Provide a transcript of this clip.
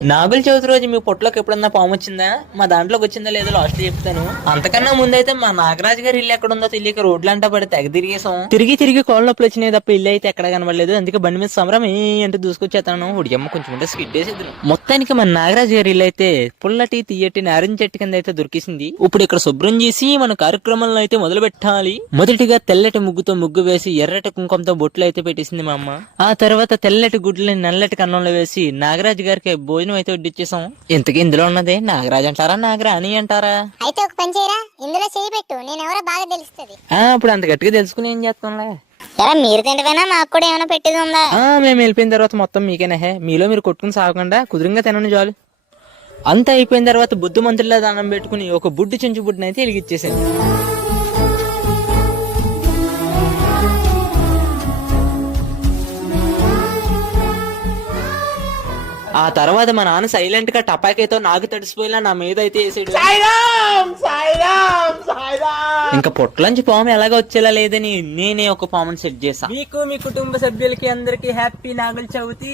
నాగుల చవితి రోజు మీ పొట్లోకి ఎప్పుడన్నా పాము వచ్చిందా? మా దాంట్లోకి వచ్చిందా లేదో లాస్ట్ చెప్తాను. అంతకన్నా ముందైతే మా నాగరాజు గారి ఇల్లు ఎక్కడ ఉందో తెలియక రోడ్లు అంటా పడి తెగ తిరిగేసాం. తిరిగి కోళ్ళ నొప్పులు వచ్చినాయి తప్ప ఇల్లు అయితే ఎక్కడ కనబడలేదు. అందుకే బండి మీద సమరం అంటే దూసుకొచ్చేస్తాను. ఉడియమ్మ కొంచెం ఉంటే స్కిడ్ వేసేది. మొత్తానికి మన నాగరాజు గారి ఇల్లు అయితే పుల్లటి తీయటి నారింజ చెట్టు కింద అయితే దొరికిసింది. ఇప్పుడు ఇక్కడ శుభ్రం చేసి మన కార్యక్రమాలను అయితే మొదలు పెట్టాలి. మొదటిగా తెల్లటి ముగ్గుతో ముగ్గు వేసి ఎర్రటి కుంకంతో బొట్లు అయితే పెట్టేసింది మా అమ్మ. ఆ తర్వాత తెల్లటి గుడ్లని నల్లటి కన్నంలో వేసి నాగరాజు గారికి భోజనం అయితే వడ్డిచ్చేసాం. ఇంతకీ ఇందులో ఉన్నదే నాగరాజు అంటారా నాగరాణి అంటారా? అయితే ఒక పని చేయరా, ఇందులో చేయి పెట్టు, నేను ఎవరో బాగా తెలుస్తుంది. ఇప్పుడు అంత గట్టిగా తెలుసుకుని ఏం చేస్తాంలే. మీరు తింటవేనా, మాకు కూడా ఏమైనా పెట్టేది ఉందా? మేము వెళ్ళిపోయిన తర్వాత మొత్తం మీకేనా? మీలో మీరు కొట్టుకుని సాగకుండా కుదురుగా తినండి చాలు. అంతా అయిపోయిన తర్వాత బుద్ధు మంత్రులా దానం పెట్టుకుని ఒక బుడ్డు చెంచు బుడ్డుని అయితే వెలిగిచ్చేసాను. ఆ తర్వాత మా నాన్న సైలెంట్ గా టపాకైతో నాకు తడిసిపోయేలా నా మీద అయితే వేసాడు. ఇంకా పొట్లంచి పాము ఎలాగో వచ్చేలా లేదని నేనే ఒక పాముని సెట్ చేశా. మీకు మీ కుటుంబ సభ్యులకి అందరికి హ్యాపీ నాగుల చవితి.